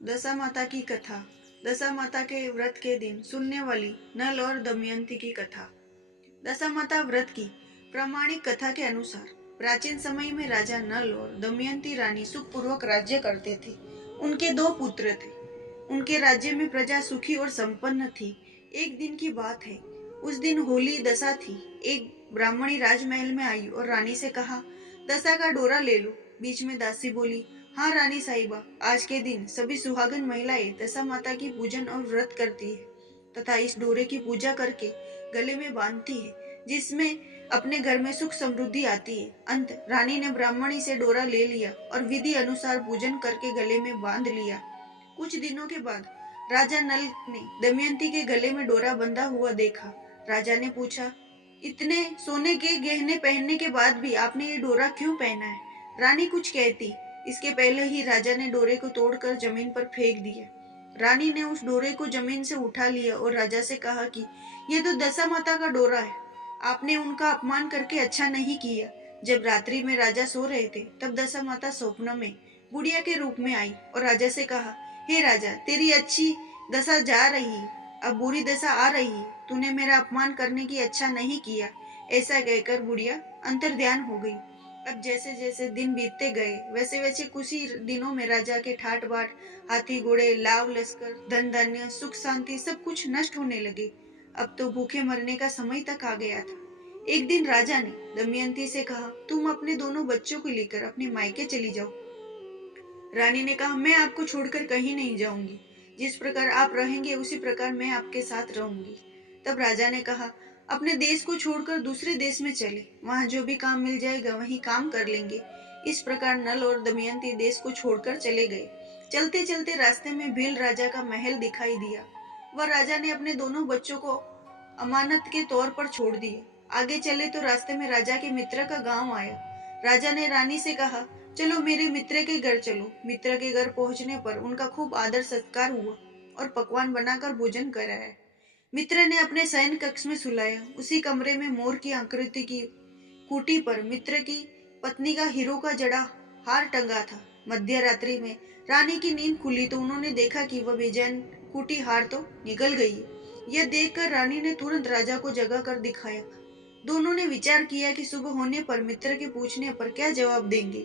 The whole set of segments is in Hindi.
दशा माता की कथा। दशा माता के व्रत के दिन सुनने वाली नल और दमयंती की कथा। दशा माता व्रत की प्रामाणिक कथा के अनुसार प्राचीन समय में राजा नल और दमयंती रानी सुखपूर्वक राज्य करते थे। उनके दो पुत्र थे। उनके राज्य में प्रजा सुखी और संपन्न थी। एक दिन की बात है। उस दिन होली दशा थी। एक ब्राह्मणी राजमहल में आई और रानी से कहा, दशा का डोरा ले लो। बीच में दासी बोली, हाँ रानी साहिबा, आज के दिन सभी सुहागन महिलाएं दशा माता की पूजन और व्रत करती है तथा इस डोरे की पूजा करके गले में बांधती है, जिसमें अपने घर में सुख समृद्धि आती है। अंत रानी ने ब्राह्मणी से डोरा ले लिया और विधि अनुसार पूजन करके गले में बांध लिया। कुछ दिनों के बाद राजा नल ने दमयंती के गले में डोरा बंधा हुआ देखा। राजा ने पूछा, इतने सोने के गहने पहनने के बाद भी आपने ये डोरा क्यों पहना है? रानी कुछ कहती, इसके पहले ही राजा ने डोरे को तोड़कर जमीन पर फेंक दिया। रानी ने उस डोरे को जमीन से उठा लिया और राजा से कहा कि यह तो दशा माता का डोरा है। आपने उनका अपमान करके अच्छा नहीं किया। जब रात्रि में राजा सो रहे थे तब दशा माता स्वप्न में बुढ़िया के रूप में आई और राजा से कहा, हे राजा, तेरी अच्छी दशा जा रही, अब बुरी दशा आ रही। तूने मेरा अपमान करने की अच्छा नहीं किया। ऐसा कहकर बुढ़िया अंतर्ध्यान हो गई। अब जैसे जैसे दिन बीतते गए वैसे वैसे कुछ ही दिनों में राजा के ठाट बाट, हाथी घोड़े, लाव लश्कर, धन धान्य, सुख शांति सब कुछ नष्ट होने लगे। अब तो भूखे मरने का समय तक आ गया था। एक दिन राजा ने दमयंती से कहा, तुम अपने दोनों बच्चों को लेकर अपने मायके चली जाओ। रानी ने कहा, मैं आपको छोड़कर कहीं नहीं जाऊंगी। जिस प्रकार आप रहेंगे उसी प्रकार मैं आपके साथ रहूंगी। तब राजा ने कहा, अपने देश को छोड़कर दूसरे देश में चले, वहां जो भी काम मिल जाएगा वही काम कर लेंगे। इस प्रकार नल और दमयंती देश को छोड़कर चले गए। चलते चलते रास्ते में भील राजा का महल दिखाई दिया। वह राजा ने अपने दोनों बच्चों को अमानत के तौर पर छोड़ दिए। आगे चले तो रास्ते में राजा के मित्र का गांव आया। राजा ने रानी से कहा, चलो मेरे मित्र के घर चलो। मित्र के घर पहुंचने पर उनका खूब आदर सत्कार हुआ और पकवान बनाकर भोजन कराया। मित्र ने अपने शयन कक्ष में सुलाया। उसी कमरे में मोर की आकृति की कुटी पर मित्र की पत्नी का हीरो का जड़ा हार टंगा था। मध्य रात्रि में रानी की नींद खुली तो उन्होंने देखा कि वह बेजान कुटी हार तो निकल गई है। यह देखकर रानी ने तुरंत राजा को जगा कर दिखाया। दोनों ने विचार किया कि सुबह होने पर मित्र के पूछने पर क्या जवाब देंगे।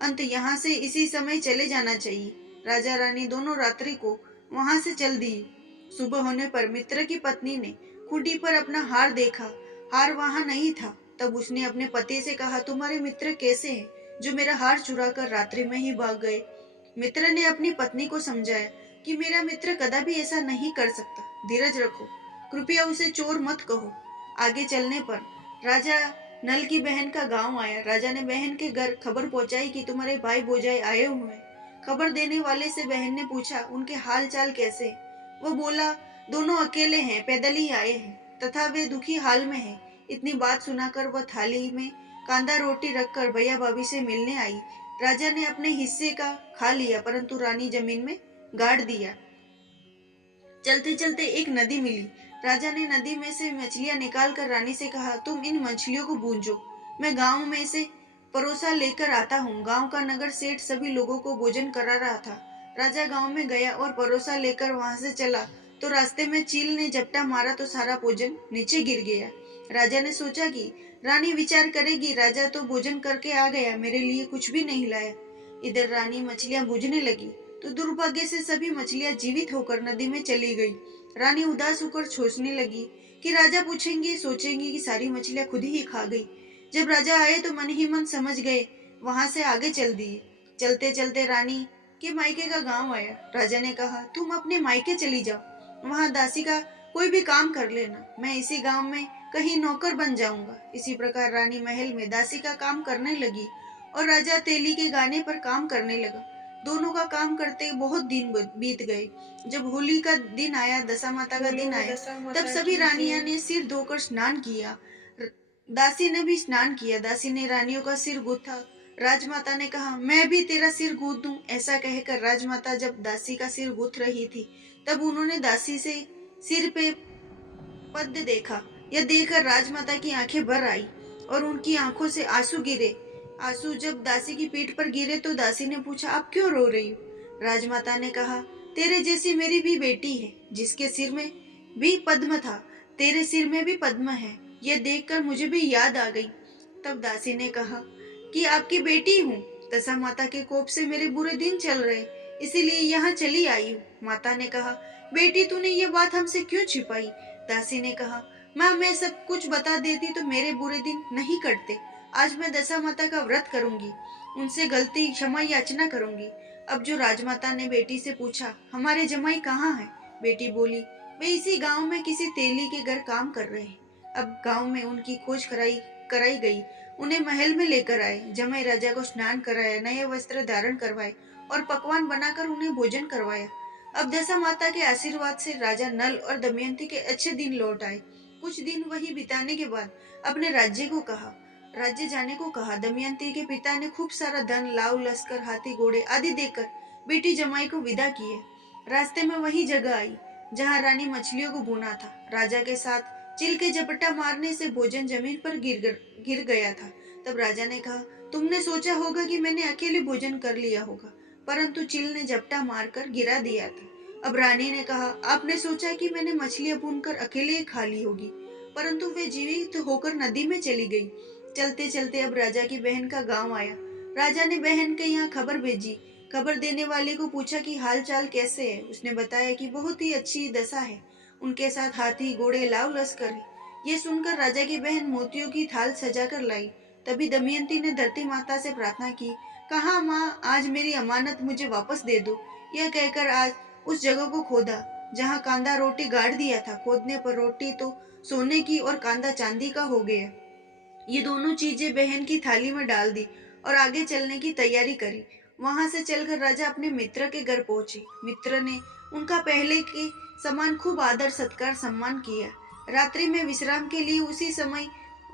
अंत यहाँ से इसी समय चले जाना चाहिए। राजा रानी दोनों रात्रि को वहां से चल दिए। सुबह होने पर मित्र की पत्नी ने खूंटी पर अपना हार देखा। हार वहां नहीं था। तब उसने अपने पति से कहा, तुम्हारे मित्र कैसे हैं जो मेरा हार चुरा कर रात्रि में ही भाग गए? मित्र ने अपनी पत्नी को समझाया कि मेरा मित्र कदापि ऐसा नहीं कर सकता, धीरज रखो, कृपया उसे चोर मत कहो। आगे चलने पर राजा नल की बहन का गांव आया। राजा ने बहन के घर खबर पहुंचाई कि तुम्हारे भाई भौजाई आए हुए हैं। खबर देने वाले से बहन ने पूछा, उनके हाल चाल कैसे? वो बोला, दोनों अकेले हैं, पैदल ही आए हैं तथा वे दुखी हाल में हैं। इतनी बात सुनाकर वह थाली में कांदा रोटी रखकर भैया भाभी से मिलने आई। राजा ने अपने हिस्से का खा लिया परंतु रानी जमीन में गाड़ दिया। चलते चलते एक नदी मिली। राजा ने नदी में से मछलियां निकाल कर रानी से कहा, तुम इन मछलियों को भूंजो, मैं गांव में से परोसा लेकर आता हूँ। गांव का नगर सेठ सभी लोगों को भोजन करा रहा था। राजा गांव में गया और परोसा लेकर वहां से चला तो रास्ते में चील ने झपटा मारा तो सारा भोजन नीचे गिर गया। राजा ने सोचा कि रानी विचार करेगी, राजा तो भोजन करके आ गया, मेरे लिए कुछ भी नहीं लाया। इधर रानी मछलियां भूजने लगी तो दुर्भाग्य से सभी मछलियां जीवित होकर नदी में चली गई। रानी उदास होकर सोचने लगी कि राजा पूछेंगे, सोचेंगे कि सारी मछलियां खुद ही खा गई। जब राजा आए तो मन ही मन समझ गए, वहां से आगे चल दिए। चलते चलते रानी के मायके का गांव आया। राजा ने कहा, तुम अपने मायके चली जाओ, वहां दासी का कोई भी काम कर लेना, मैं इसी गांव में कहीं नौकर बन जाऊंगा। इसी प्रकार रानी महल में दासी का काम करने लगी और राजा तेली के गाने पर काम करने लगा। दोनों का काम करते बहुत दिन बीत गए। जब होली का दिन आया, दशा माता का दिन आया, तब सभी रानियां ने सिर धोकर स्नान किया। दासी ने भी स्नान किया। दासी ने रानियों का सिर गूथा। राजमाता ने कहा, मैं भी तेरा सिर गूंथ दूं। ऐसा कहकर राजमाता जब दासी का सिर गूंथ रही थी तब उन्होंने दासी से सिर पे पद्म देखा। यह देखकर राजमाता की आंखें भर आई और उनकी आंखों से आंसू गिरे। आंसू जब दासी की पीठ पर गिरे तो दासी ने पूछा, आप क्यों रो रही हो? राजमाता ने कहा, तेरे जैसी मेरी भी बेटी है, जिसके सिर में भी पद्म था, तेरे सिर में भी पद्म है। यह देखकर मुझे भी याद आ गई। तब दासी ने कहा कि आपकी बेटी हूँ। दशा माता के कोप से मेरे बुरे दिन चल रहे, इसीलिए यहाँ चली आई हूँ। माता ने कहा, बेटी तूने ये बात हमसे क्यों छिपाई? दासी ने कहा, माँ मैं सब कुछ बता देती तो मेरे बुरे दिन नहीं कटते। आज मैं दशा माता का व्रत करूंगी, उनसे गलती क्षमा याचना करूंगी। अब जो राजमाता ने बेटी से पूछा, हमारे जमाई कहाँ है? बेटी बोली, वे इसी गांव में किसी तेली के घर काम कर रहे हैं। अब गांव में उनकी खोज कराई गई। उन्हें महल में लेकर आए, जमाई राजा को स्नान कराया, नए वस्त्र धारण करवाए और पकवान बनाकर उन्हें भोजन करवाया। अब दशा माता के आशीर्वाद से राजा नल और दमयंती के अच्छे दिन लौट आए। कुछ दिन वही बिताने के बाद अपने राज्य जाने को कहा। दमयंती के पिता ने खूब सारा धन, लाव लश्कर, हाथी घोड़े आदि देकर बेटी जमाई को विदा किए। रास्ते में वही जगह आई जहाँ रानी मछलियों को भूना था। राजा के साथ चिल के झपट्टा मारने से भोजन जमीन पर गिर गया था। तब राजा ने कहा, तुमने सोचा होगा कि मैंने अकेले भोजन कर लिया होगा, परंतु चिल ने झपटा मारकर गिरा दिया था। अब रानी ने कहा, आपने सोचा कि मैंने मछलियां भूनकर अकेले ही खा ली होगी, परंतु वे जीवित होकर नदी में चली गई। चलते चलते अब राजा की बहन का गांव आया। राजा ने बहन के यहाँ खबर भेजी। खबर देने वाले को पूछा कि हाल चाल कैसे है। उसने बताया कि बहुत ही अच्छी दशा है, उनके साथ हाथी घोड़े लाव लश्कर है। ये सुनकर राजा की बहन मोतियों की थाल सजाकर लाई। तभी दमयंती ने धरती माता से प्रार्थना की, कहा, माँ आज मेरी अमानत मुझे वापस दे दो। यह कहकर आज उस जगह को खोदा जहाँ कांदा रोटी गाड़ दिया था। खोदने पर रोटी तो सोने की और कांदा चांदी का हो गया। ये दोनों चीजें बहन की थाली में डाल दी और आगे चलने की तैयारी करी। वहां से चलकर राजा अपने मित्र के घर पहुंचे। मित्र ने उनका पहले के समान खूब आदर सत्कार सम्मान किया। रात्रि में विश्राम के लिए उसी समय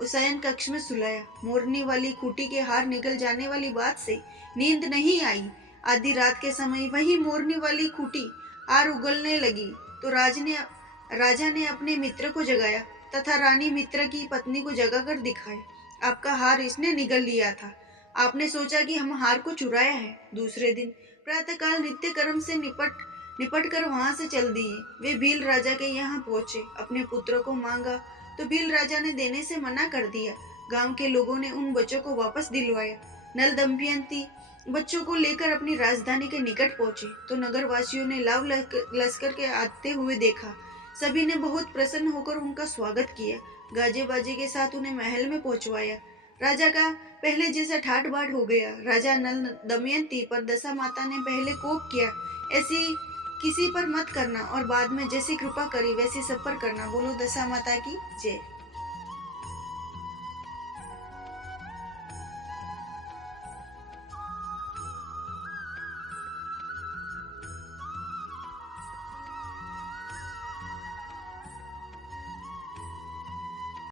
शयन कक्ष में सुलाया। मोरनी वाली खूंटी के हार निकल जाने वाली बात से नींद नहीं आई। आधी रात के समय वही मोरनी वाली खूंटी हार उगलने लगी तो राजा ने अपने मित्र को जगाया तथा रानी मित्र की पत्नी को जगाकर दिखाया, आपका हार इसने निगल लिया था। आपने सोचा कि हम हार को चुराया है। दूसरे दिन प्रातःकाल नित्य कर्म से निपट कर वहां से चल दिए। वे भील राजा के यहाँ पहुंचे। अपने पुत्र को मांगा तो भील राजा ने देने से मना कर दिया। गांव के लोगों ने उन बच्चों को वापस दिलवाया। नल दमयंती बच्चों को लेकर अपनी राजधानी के निकट पहुंचे तो नगर वासियों ने लाव लश्कर के आते हुए देखा। सभी ने बहुत प्रसन्न होकर उनका स्वागत किया। गाजे बाजे के साथ उन्हें महल में पहुंचवाया। राजा का पहले जैसा ठाट बाट हो गया। राजा नल दमयंती पर दशा माता ने पहले कोप किया, ऐसी किसी पर मत करना और बाद में जैसी कृपा करी वैसी सब पर करना। बोलो दशा माता की जय।